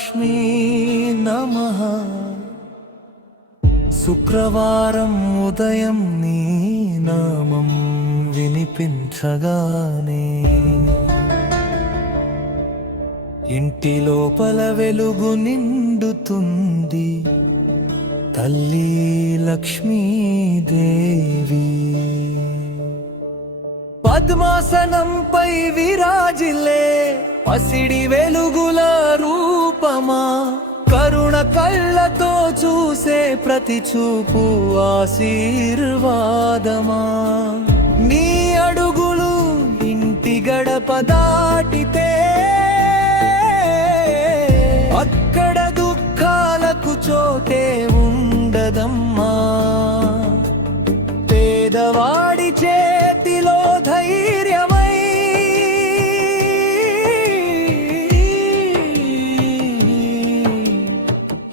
శ్రీ నమ. శుక్రవారం ఉదయం నీ నామం వినిపించగానే ఇంటి లోపల వెలుగు నిండుతుంది. తల్లి లక్ష్మీదేవి. పద్మాసనంపై విరాజిల్లే పసిడి వెలుగుల రూపమా. కరుణ కళ్ళతో చూసే ప్రతి చూపు ఆశీర్వాదమా. నీ అడుగులు ఇంటి గడప దాటితే అక్కడ దుఃఖాలకు చోటే ఉండదమ్మా పేదవాడి చేతిలో ధైర్యమై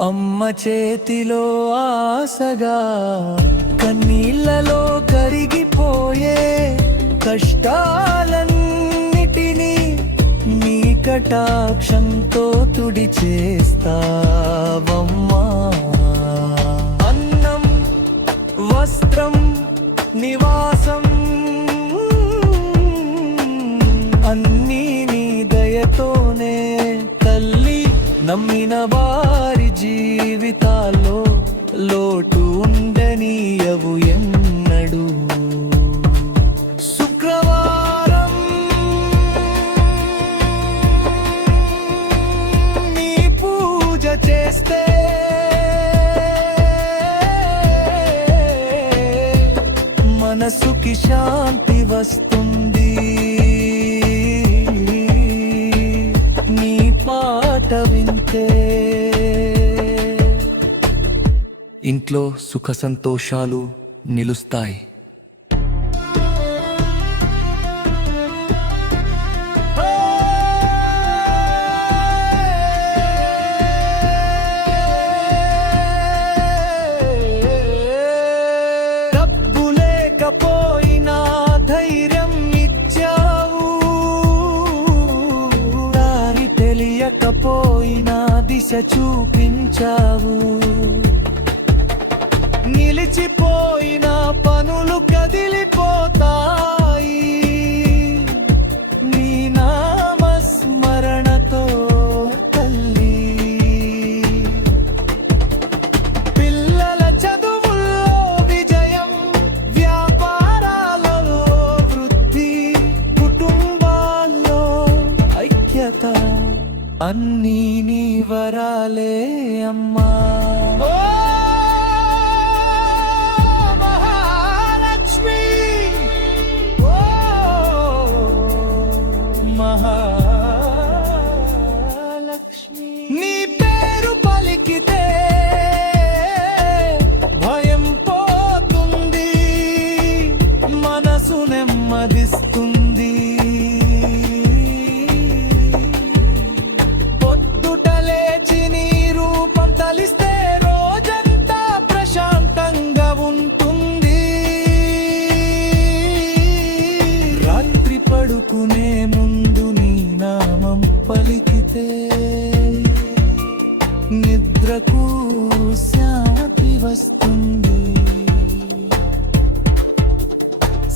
అమ్మ చేతిలో ఆశగా కన్నీళ్ళలో కరిగిపోయే కష్టాలన్నిటినీ నీ కటాక్షంతో తుడిచేస్తావమ్మా. వస్త్రం నివాసం. అన్నీ నీ దయతోనే తల్లి నమ్మిన వారి జీవితాల్లో లోటు ఉండనీయవు ఎన్నడు. శుక్రవారం నీ పూజ చేస్తే మనసుకి శాంతి వస్తుంది. నీ పాట వింటే ఇంట్లో సుఖ సంతోషాలు నిలుస్తాయి. దిశ చూపించావు. నిలిచిపోయిన పనులు కదిలిపోతాయి. నీ నామస్మరణతో తల్లి. పిల్లల చదువుల్లో విజయం వ్యాపారాలలో వృద్ధి కుటుంబాల్లో ఐక్యత అన్నీ వరాలే అమ్మా. పడుకునే ముందు నీ నామం పలికితే నిద్రకు శాంతి వస్తుంది.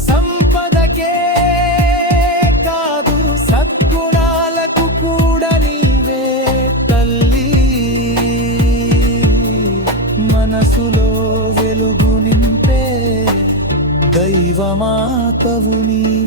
సంపదకే కాదు సద్గుణాలకు కూడా నీవే తల్లి. మనసులో వెలుగు నింపే దైవమాతవు నీవే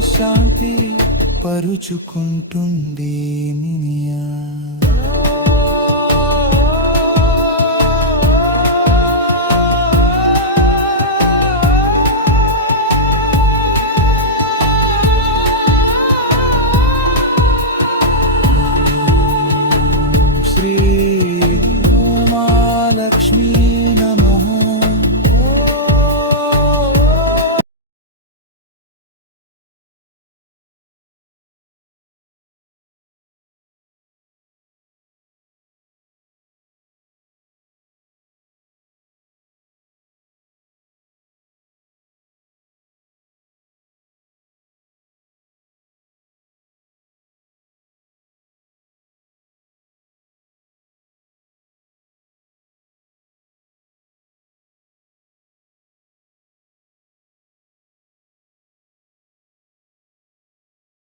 శాంతి పరుచుకుంటుంది నినియా